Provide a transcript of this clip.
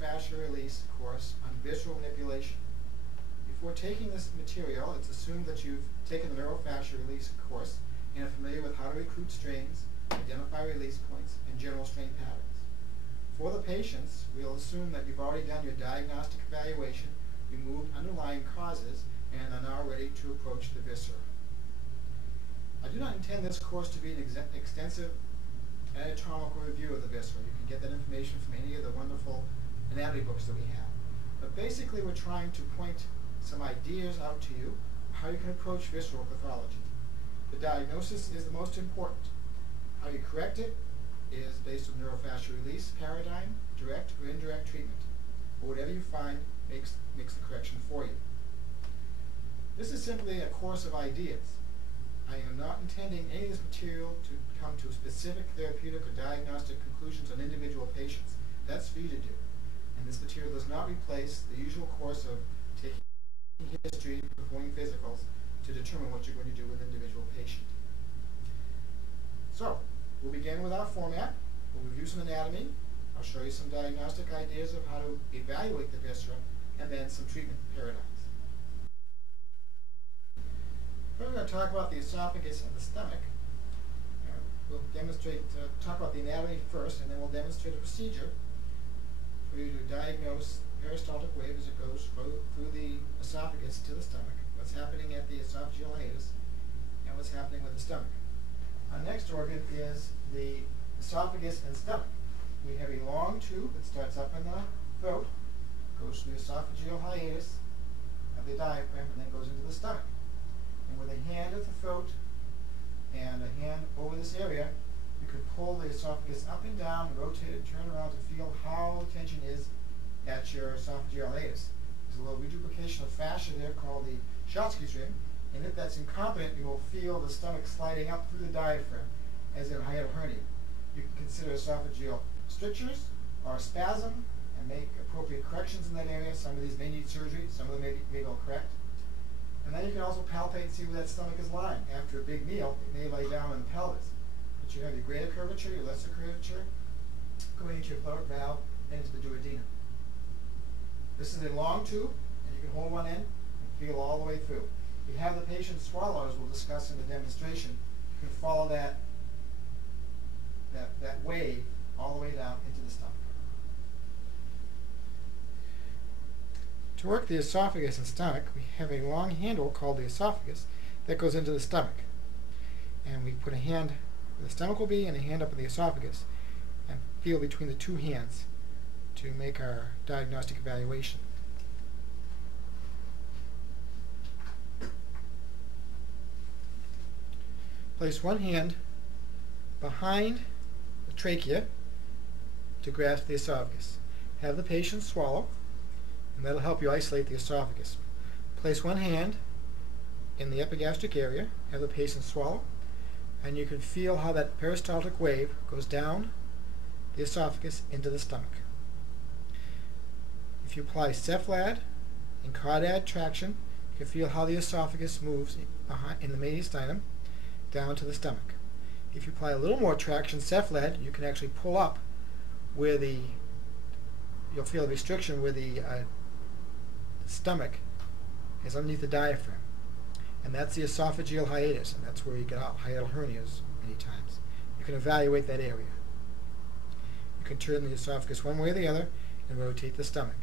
NeuroFascial Release course on visceral manipulation. Before taking this material, it's assumed that you've taken the NeuroFascial Release course and are familiar with how to recruit strains, identify release points, and general strain patterns. For the patients, we'll assume that you've already done your diagnostic evaluation, removed underlying causes, and are now ready to approach the viscera. I do not intend this course to be an extensive anatomical review of the viscera. You can get that information from any of the wonderful anatomy books that we have. But basically, we're trying to point some ideas out to you how you can approach visceral pathology. The diagnosis is the most important. How you correct it is based on NeuroFascial Release Paradigm, direct or indirect treatment, or whatever you find makes the correction for you. This is simply a course of ideas. I am not intending any of this material to come to specific therapeutic or diagnostic conclusions on individual patients. That's for you to do. And this material does not replace the usual course of taking history, performing physicals, to determine what you're going to do with an individual patient. So, we'll begin with our format. We'll review some anatomy. I'll show you some diagnostic ideas of how to evaluate the viscera, and then some treatment paradigms. First, we're going to talk about the esophagus and the stomach. We'll talk about the anatomy first, and then we'll demonstrate a procedure for you to diagnose peristaltic wave as it goes through the esophagus to the stomach, what's happening at the esophageal hiatus, and what's happening with the stomach. Our next organ is the esophagus and stomach. We have a long tube that starts up in the throat, goes through the esophageal hiatus of the diaphragm, and then goes into the stomach. And with a hand at the throat and a hand over this area, you can pull the esophagus up and down, rotate it, turn around to feel how the tension is at your esophageal hiatus. There's a little reduplication of fascia there called the Schatzki's ring, and if that's incompetent, you will feel the stomach sliding up through the diaphragm as in a hiatal hernia. You can consider esophageal strictures or a spasm and make appropriate corrections in that area. Some of these may need surgery, some of them may go correct. And then you can also palpate and see where that stomach is lying. After a big meal, it may lay down in the pelvis. But you have your greater curvature, your lesser curvature, going into your pelvic valve and into the duodenum. This is a long tube, and you can hold one end and feel all the way through. If you have the patient swallow, as we'll discuss in the demonstration, you can follow that wave all the way down into the stomach. To work the esophagus and stomach, we have a long handle called the esophagus that goes into the stomach. And we put a hand where the stomach will be and a hand up in the esophagus and feel between the two hands to make our diagnostic evaluation. Place one hand behind the trachea to grasp the esophagus. Have the patient swallow, and that'll help you isolate the esophagus. Place one hand in the epigastric area, have the patient swallow, and you can feel how that peristaltic wave goes down the esophagus into the stomach. If you apply cephalad and caudad traction, you can feel how the esophagus moves in the mediastinum down to the stomach. If you apply a little more traction, cephalad, you can actually pull up where you'll feel a restriction where the stomach is underneath the diaphragm. And that's the esophageal hiatus, and that's where you get out hiatal hernias many times. You can evaluate that area. You can turn the esophagus one way or the other and rotate the stomach.